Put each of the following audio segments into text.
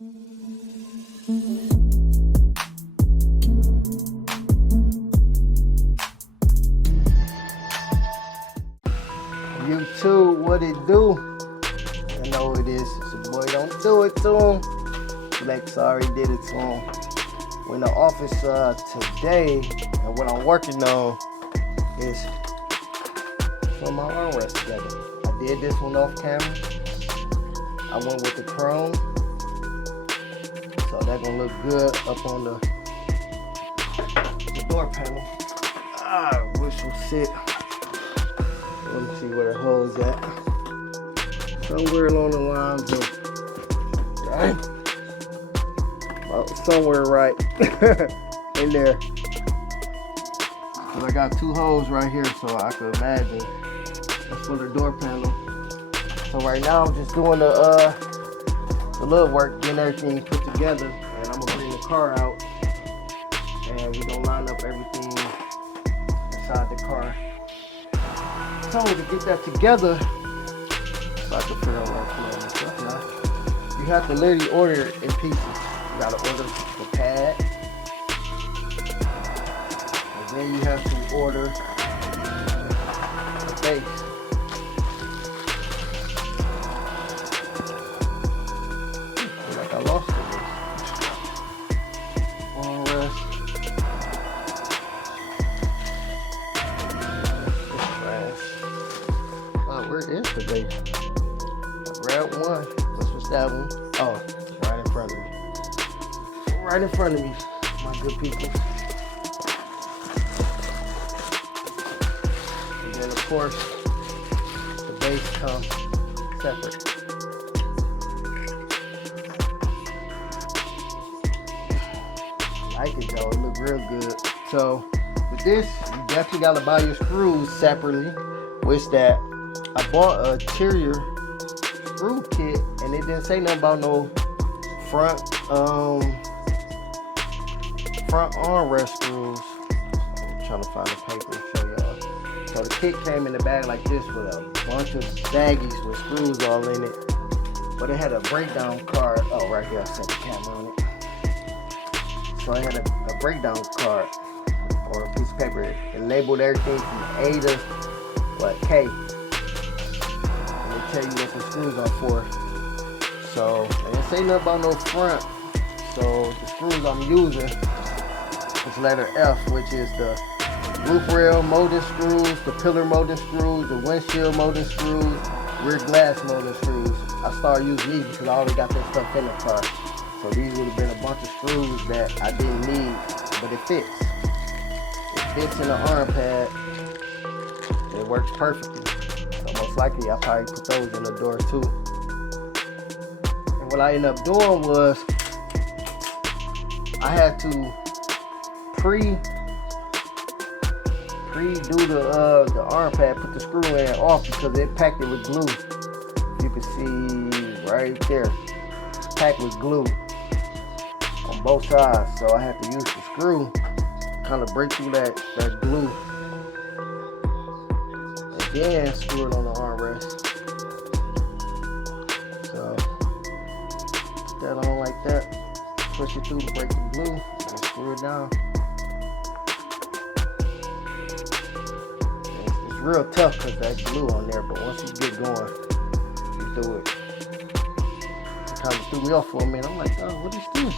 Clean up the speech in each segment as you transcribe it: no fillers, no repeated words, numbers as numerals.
YouTube, what it do? You know what it is. It's your boy, don't do it to him. Flex already did it to him. We're in the office today, and what I'm working on is putting my armrest together. I did this one off camera. I went with the chrome, so that's gonna look good up on the door panel. I wish it would sit. Let me see where the hole's at. Somewhere along the lines of, right? Well, somewhere right in there. Cause I got two holes right here, so I could imagine that's for the door panel. So right now I'm just doing the little work, getting everything put together, and I'm gonna bring the car out, and we're gonna line up everything inside the car. So to get that together, so I can figure out where I'm putting this stuff now. You have to literally order it in pieces. You gotta order the pad, and then you have to order the base. Like I lost it. Armrest. Where is the base? Grab one. What's that one? Oh, right in front of me. Right in front of me, my good people. And then of course, the base comes separate. I like it though, it look real good. So with this, you definitely gotta buy your screws separately. Which that I bought a interior screw kit, and it didn't say nothing about no front armrest screws. I'm trying to find the paper to show y'all. So the kit came in the bag like this with a bunch of baggies with screws all in it. But it had a breakdown card. Oh, right here, I set the camera on it. So I had a breakdown card or a piece of paper. It labeled everything from A to K. Tell you what the screws are for. So they didn't say nothing about no front. So the screws I'm using is letter F, which is the roof rail molding screws, the pillar molding screws, the windshield molding screws, rear glass molding screws. I started using these because I already got that stuff in the car. So these would have been a bunch of screws that I didn't need, but it fits. It fits in the arm pad. It works perfectly. Most likely I probably put those in the door too. And what I ended up doing was I had to pre-do the arm pad, put the screw in off because it packed it with glue. You can see right there, packed with glue on both sides. So I had to use the screw to kind of break through that glue. Then screw it on the armrest. So put that on like that, push it through to break the glue, and screw it down. It's real tough because that glue on there, but once you get going, you do it. It kind of threw me off for a minute. I'm like, oh, what is this?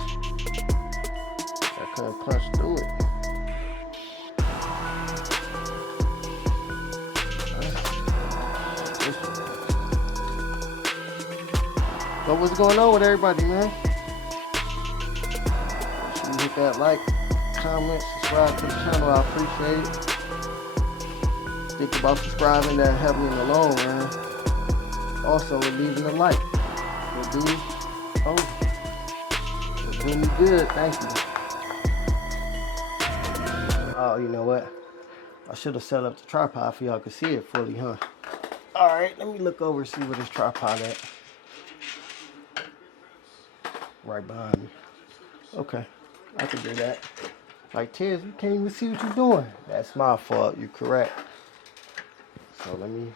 I couldn't punch through it. So what's going on with everybody, man? Make sure you hit that like, comment, subscribe to the channel. I appreciate it. Think about subscribing, that help me in the long run. Also, leaving a like. It'll do me good. Thank you. Oh, you know what? I should have set up the tripod for y'all to see it fully, huh? All right, let me look over and see where this tripod at. Right behind me. Okay, I can do that. Like, Tiz, you can't even see what you're doing. That's my fault, you're correct. So let me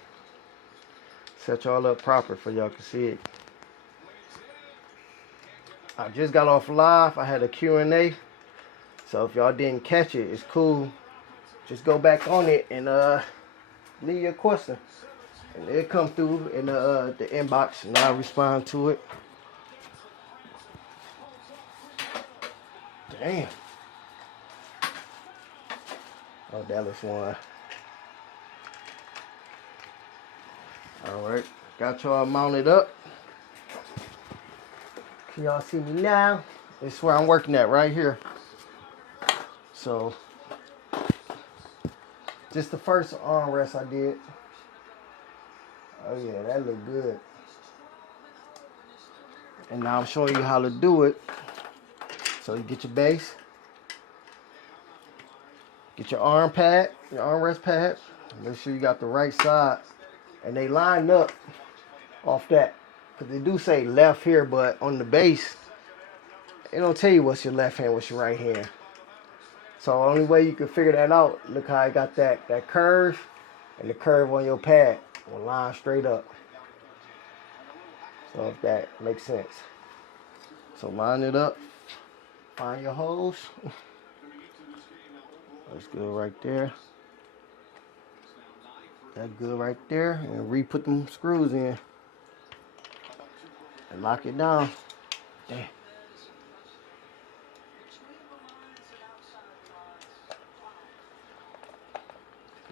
set y'all up proper for y'all can see it. I just got off live. I had a Q&A. So if y'all didn't catch it, it's cool. Just go back on it and leave your question. And it'll come through in the inbox and I'll respond to it. Damn. Oh, Dallas won. Alright. Got y'all mounted up. Can y'all see me now? This is where I'm working at right here. So, just the first armrest I did. Oh yeah, that looked good. And now I'm showing you how to do it. So you get your base, get your arm pad, your armrest pad. Make sure you got the right side, and they line up off that. Cause they do say left here, but on the base, it don't tell you what's your left hand, what's your right hand. So the only way you can figure that out, look how I got that curve, and the curve on your pad will line straight up. So if that makes sense. So line it up, find your holes. That's good right there. That's good right there. And re-put them screws in. And lock it down. Damn.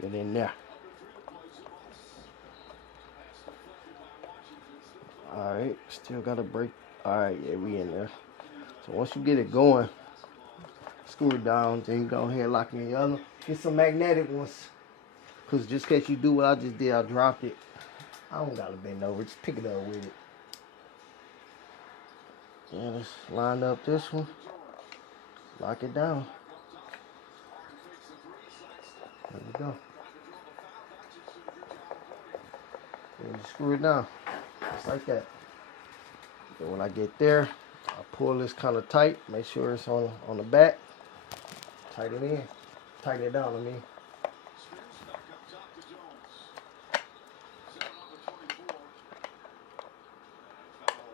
Get in there. Alright, still got to break. Alright, yeah, we in there. So once you get it going, screw it down, then you go ahead and lock in the other. Get some magnetic ones. Because just in case you do what I just did, I dropped it. I don't got to bend over, just pick it up with it. Yeah, let's line up this one. Lock it down. There we go. And just screw it down. Just like that. Then when I get there, I pull this kind of tight. Make sure it's on the back. Tighten it in. Tighten it down, I mean.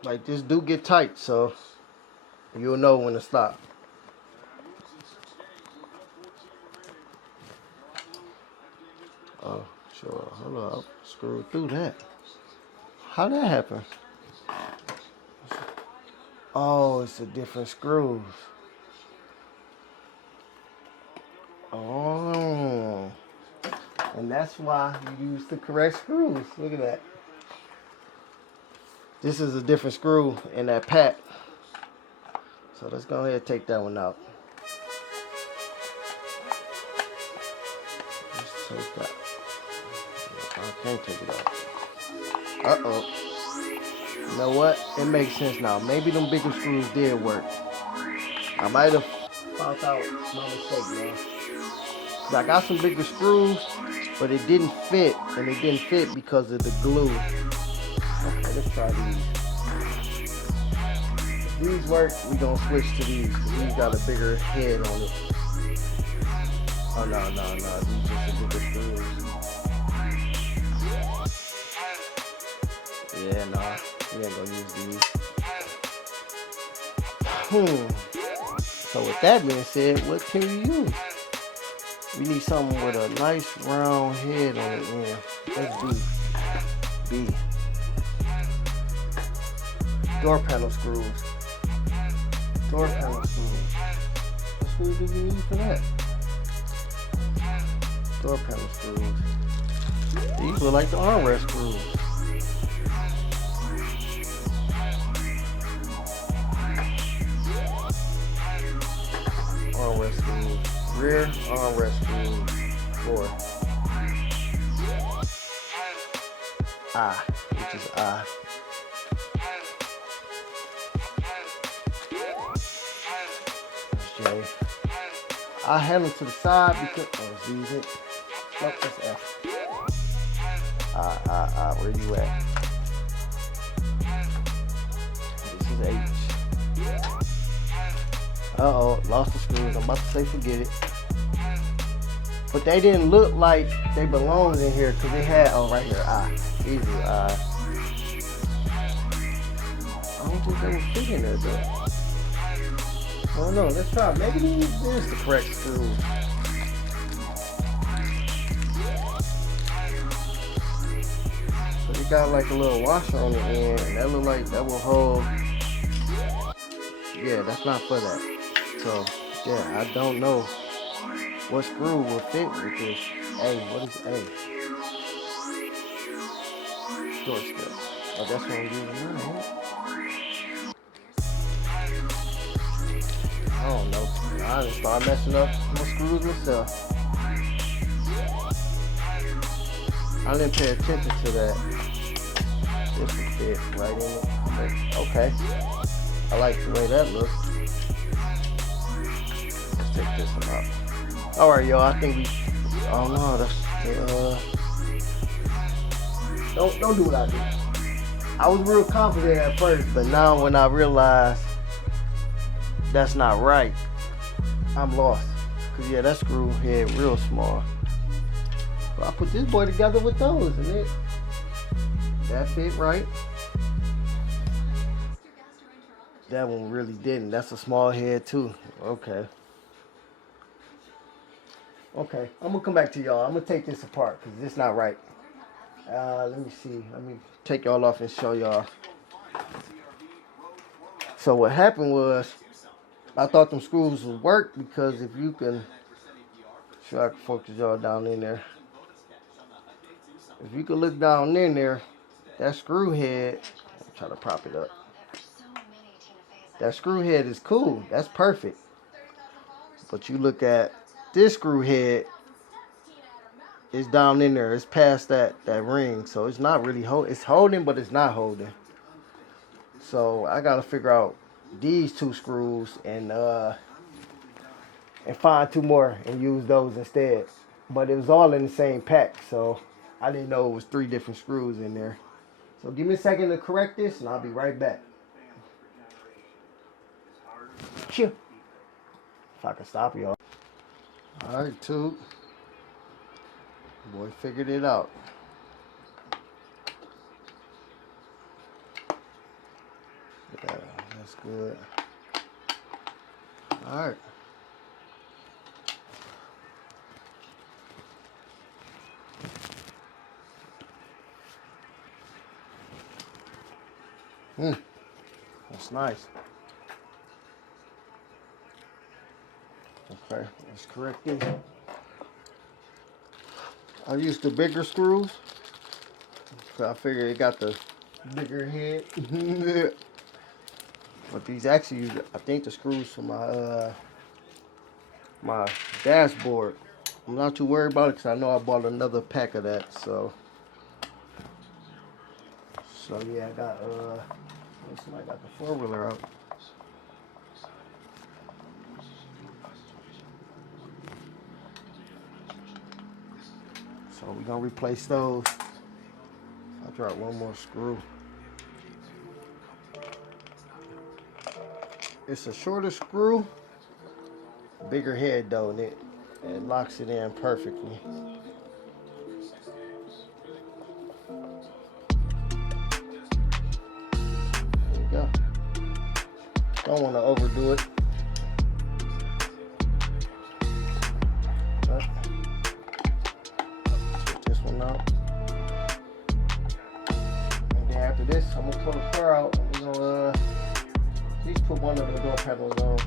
Like this do get tight, so you'll know when to stop. Oh, sure. Hold up. Screw through that. How'd that happen? Oh, it's a different screws. Oh. And that's why you use the correct screws. Look at that. This is a different screw in that pack. So let's go ahead and take that one out. Let's take that. I can't take it out. Uh-oh. You know what? It makes sense now. Maybe them bigger screws did work. I might have found out my mistake, man. Cause I got some bigger screws, but it didn't fit. And it didn't fit because of the glue. Okay, let's try these. If these work, we're going to switch to these. These got a bigger head on it. Oh, no. These just a bigger screws. Yeah, nah. We ain't going to use these. So with that being said, what can you use? We need something with a nice round head on it. Yeah. Let's do B. Door panel screws. Door panel screws. What screws do you need for that? Door panel screws. These look like the armrest screws. Armrest screws. Rear armrest screws. 4. I, which is I. J. I have them to the side because it's easy. Nope, that's F. Where you at? This is H. Uh-oh, lost the screws. I'm about to say forget it. But they didn't look like they belonged in here because they had, oh, right here, I. These are I. I don't think they were fit in there though. I don't know. Let's try. Maybe this is the correct screw. But it got like a little washer on the end, and that look like that will hold. Yeah, that's not for that. So yeah, I don't know what screw will fit with this. A, what is A? Short strip. Oh, that's what I'm using now. I don't know. I just start messing up my screws myself. I didn't pay attention to that. This will fit right in it. Like, okay. I like the way that looks. Let's take this one out. Alright, y'all. I think we. Oh no, that's don't do what I do. I was real confident at first, but now when I realized that's not right, I'm lost. Cause yeah, that screw head real small. But I put this boy together with those, and that fit right. That one really didn't. That's a small head too. Okay. Okay, I'm gonna come back to y'all. I'm gonna take this apart because it's not right. Let me see. Let me take y'all off and show y'all. So what happened was, I thought them screws would work because if you can, sure I can focus y'all down in there. If you can look down in there, that screw head, I'm trying to prop it up. That screw head is cool. That's perfect. But you look at this screw head, it's down in there. It's past that ring. So it's not really holding. It's holding, but it's not holding. So I got to figure out these two screws and find two more and use those instead. But it was all in the same pack. So I didn't know it was 3 different screws in there. So give me a second to correct this and I'll be right back. Chew. If I can stop y'all. Alright, tube. Boy figured it out. Yeah, that's good. Alright. That's nice. Okay, let's correct this. I used the bigger screws. So I figured it got the bigger head. But these actually, I think the screws for my my dashboard. I'm not too worried about it because I know I bought another pack of that. So yeah, I got looks like I got the 4-wheeler out. So we're gonna replace those. I'll drop one more screw. It's a shorter screw, bigger head though, and it locks it in perfectly. There we go. Don't want to overdo it. This, I'm gonna pull the car out and we're gonna at least put one of the door panels on.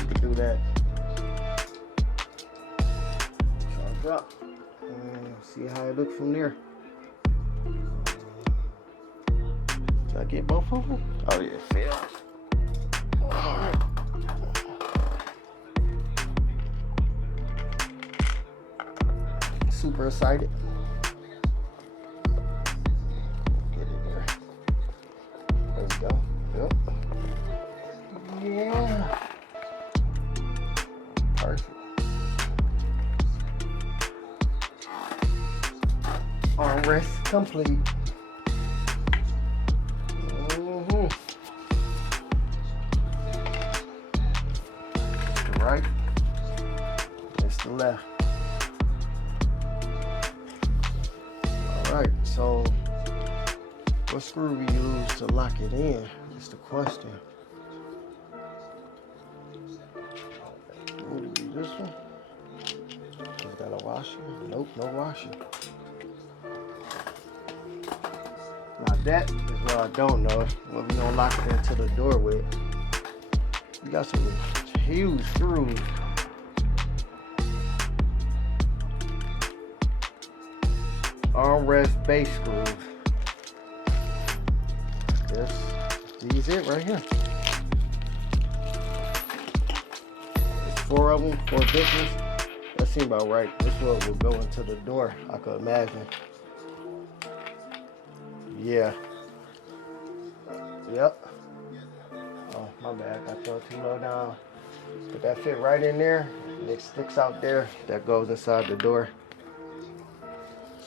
You can do that. So I'll drop and see how it looks from there. Did I get both of them? Oh yeah, it failed. Alright. Super excited. Go. Yep. Yeah. Perfect. Armrest complete. The right. That's the left. Alright, so what screw we use to lock it in is the question. washer? Nope, no washer. Now that is what I don't know. What we gonna lock it into the door with. You got some huge screws. Armrest base screws. These it right here. There's 4 of them, 4 big ones. That seems about right. This one will go into the door, I could imagine. Yeah. Yep. Oh, my bad. I threw it too low down. But that fit right in there. And it sticks out there. That goes inside the door.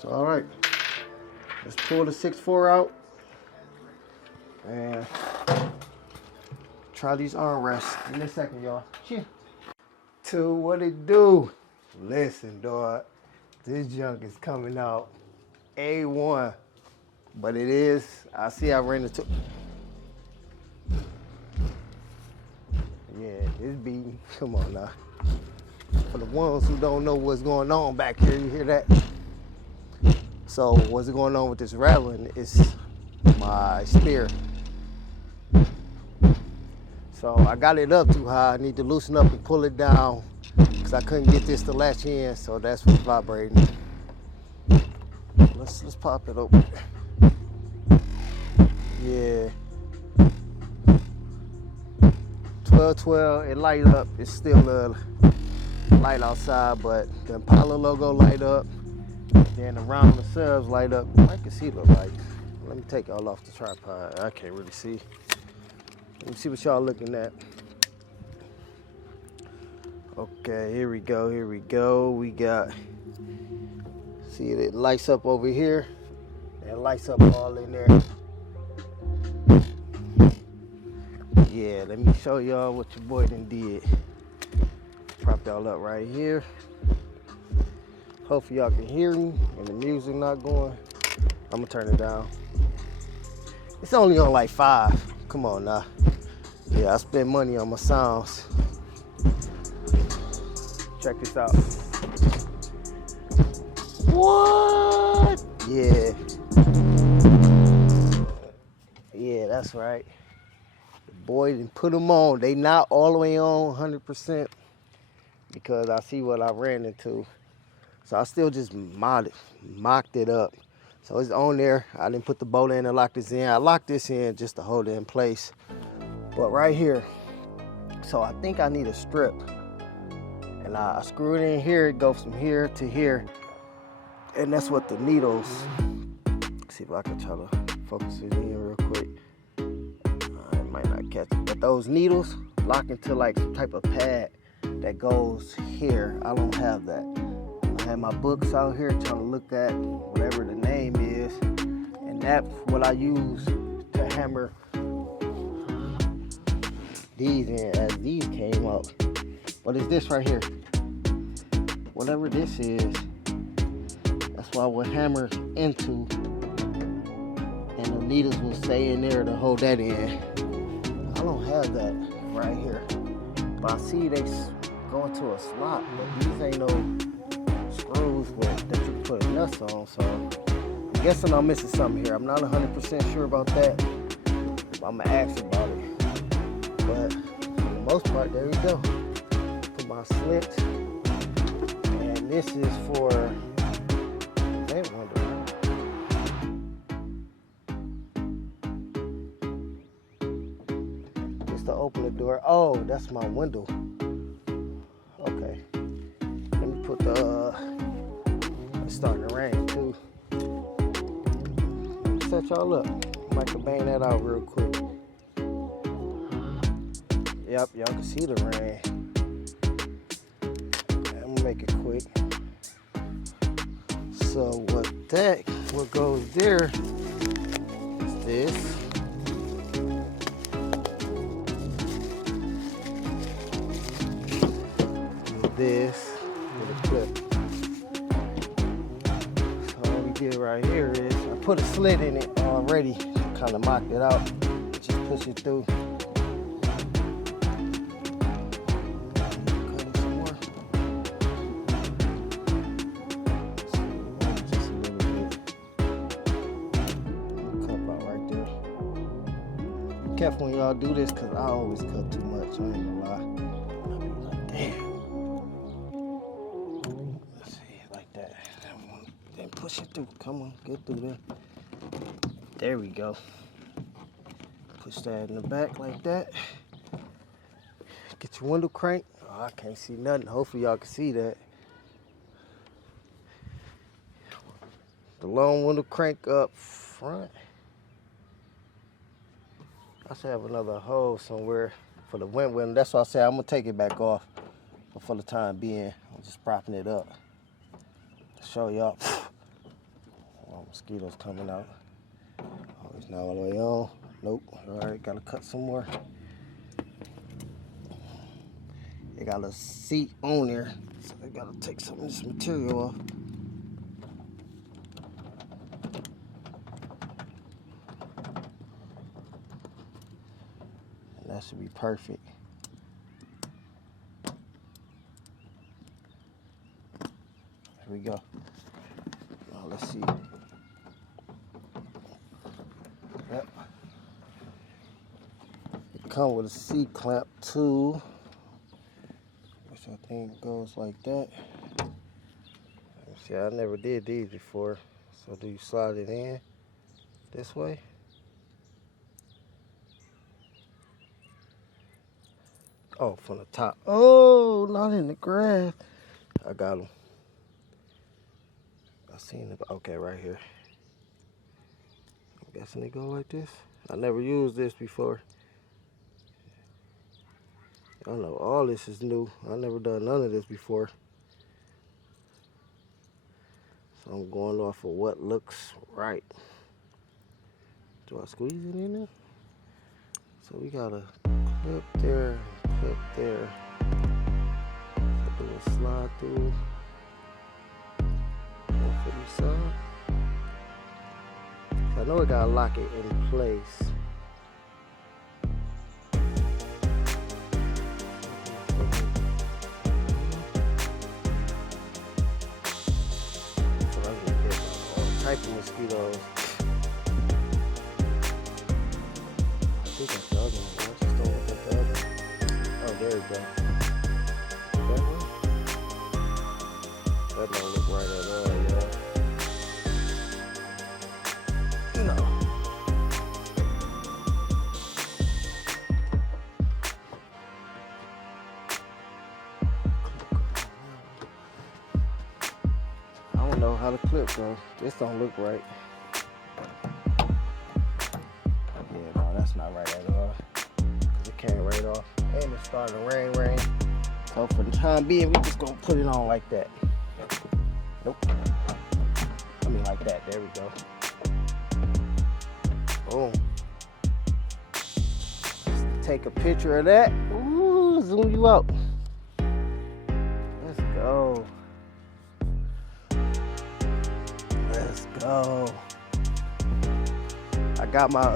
So, all right. Let's pull the 6.4 out. And try these armrests. In a second, y'all. Cheers. To what it do? Listen, dog. This junk is coming out A1. But it is. I see I ran into. Yeah, it's beating. Come on now. For the ones who don't know what's going on back here, you hear that? So what's going on with this rattling is my spear. So I got it up too high. I need to loosen up and pull it down because I couldn't get this to latch in, so that's what's vibrating. Let's pop it open. Yeah. 12-12, it light up. It's still light outside, but the Impala logo light up. Then around themselves light up. I can see the lights. Let me take y'all off the tripod. I can't really see. Let me see what y'all looking at. Okay, here we go, here we go. We got, see it lights up over here. And it lights up all in there. Yeah, let me show y'all what your boy done did. Prop y'all up right here. Hopefully y'all can hear me and the music not going. I'm gonna turn it down. It's only on like 5. Come on now. Yeah, I spend money on my sounds. Check this out. What? Yeah. Yeah, that's right. The boy didn't put them on. They not all the way on 100% because I see what I ran into. So I still just mocked it up. So it's on there. I didn't put the bolt in and lock this in. I locked this in just to hold it in place. But right here, so I think I need a strip. And I screw it in here. It goes from here to here. And that's what the needles, let's see if I can try to focus it in real quick. I might not catch it. But those needles lock into like some type of pad that goes here. I don't have that. I have my books out here trying to look at whatever the name is, and that's what I use to hammer these in as these came out. What is this right here? Whatever this is, that's what I would hammer into, and the needles will stay in there to hold that in. I don't have that right here, but I see they go into a slot, but these ain't no screws that you put nuts on, so I'm guessing I'm missing something here. I'm not 100% sure about that, but I'm gonna ask about it. But for the most part, there we go. Put my slit, and this is for that window. Just to open the door. Oh, that's my window. Okay. Let me put the it's starting to rain too. Set y'all up. I can bang that out real quick. Yep, y'all can see the rain. I'm gonna make it quick. So what goes there is this. This with a clip. So what we did right here is I put a slit in it already, kind of mocked it out, just push it through. Cut it some more. careful when y'all do this, because I always cut too much. I ain't gonna lie. I'll be like, damn. Let's see, like that. Then push it through. Come on, get through there. There we go. Push that in the back like that. Get your window crank. Oh, I can't see nothing. Hopefully y'all can see that. The long window crank up front. I should have another hole somewhere for the wind window. That's why I say I'm gonna take it back off. But for the time being, I'm just propping it up. Show y'all. Oh, mosquitoes coming out. Oh, it's not all the way on. Nope. Alright, gotta cut some more. It got a seat on there, so I gotta take some of this material off. And that should be perfect. Here we go. Now let's see. Yep. It comes with a C-clamp too. I think goes like that. See, I never did these before. So do you slide it in this way? Oh, from the top. Oh, not in the grass. I got them. I seen it. Okay, right here. I'm guessing they go like this. I never used this before. I know all this is new. I never done none of this before. So I'm going off of what looks right. Do I squeeze it in there? So we got a clip there, clip there. So do a slide through. One for each side. So I know we gotta lock it in place. Type of mosquitoes. I think that's the other one. I just don't look at the other one. Oh, there we go. That one? That don't look right at all, yeah. No. I don't know how the clip goes. This don't look right. Yeah, no, that's not right at all. Cause it came right off. And it's starting to rain. So for the time being, we just gonna put it on like that. Nope. I mean like that. There we go. Boom. Let's take a picture of that. Ooh, zoom you out. Let's go. Let's go. I got my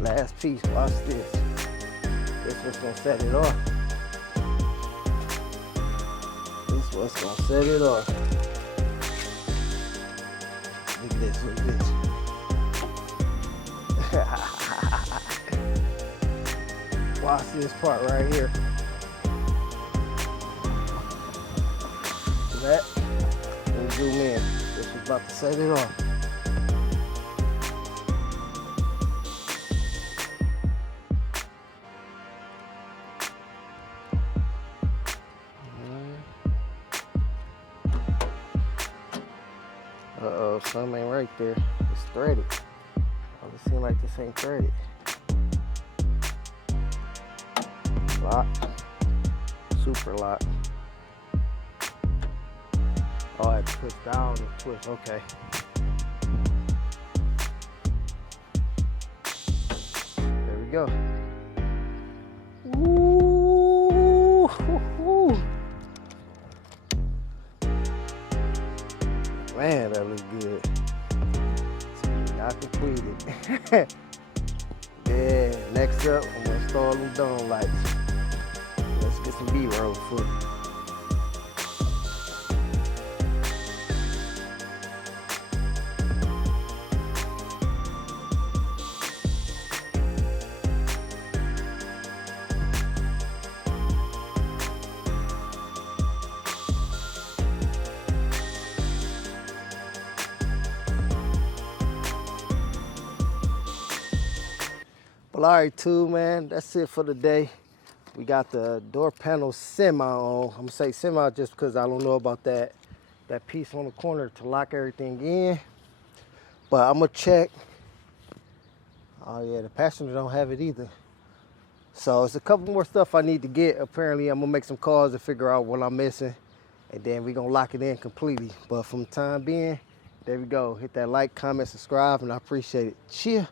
last piece. Watch this. This what's gonna set it off. This what's gonna set it off. Look at this, look at this. Watch this part right here. See that? Let me zoom in. This was about to set it off. Uh-oh, something ain't right there. It's threaded. Oh, it seems like this ain't threaded. Lock. Super lock. Oh, I had to push down and push. Okay. There we go. Ooh. Man, that looks good. Not completed. Yeah, next up, I'm gonna install them dome lights. Let's get some B-roll footage. Well, all right, too, man. That's it for the day. We got the door panel semi on. I'm gonna say semi just because I don't know about that piece on the corner to lock everything in. But I'm gonna check. Oh yeah, the passenger don't have it either. So it's a couple more stuff I need to get. Apparently, I'm gonna make some calls to figure out what I'm missing, and then we're gonna lock it in completely. But from the time being, there we go. Hit that like, comment, subscribe, and I appreciate it. Cheers.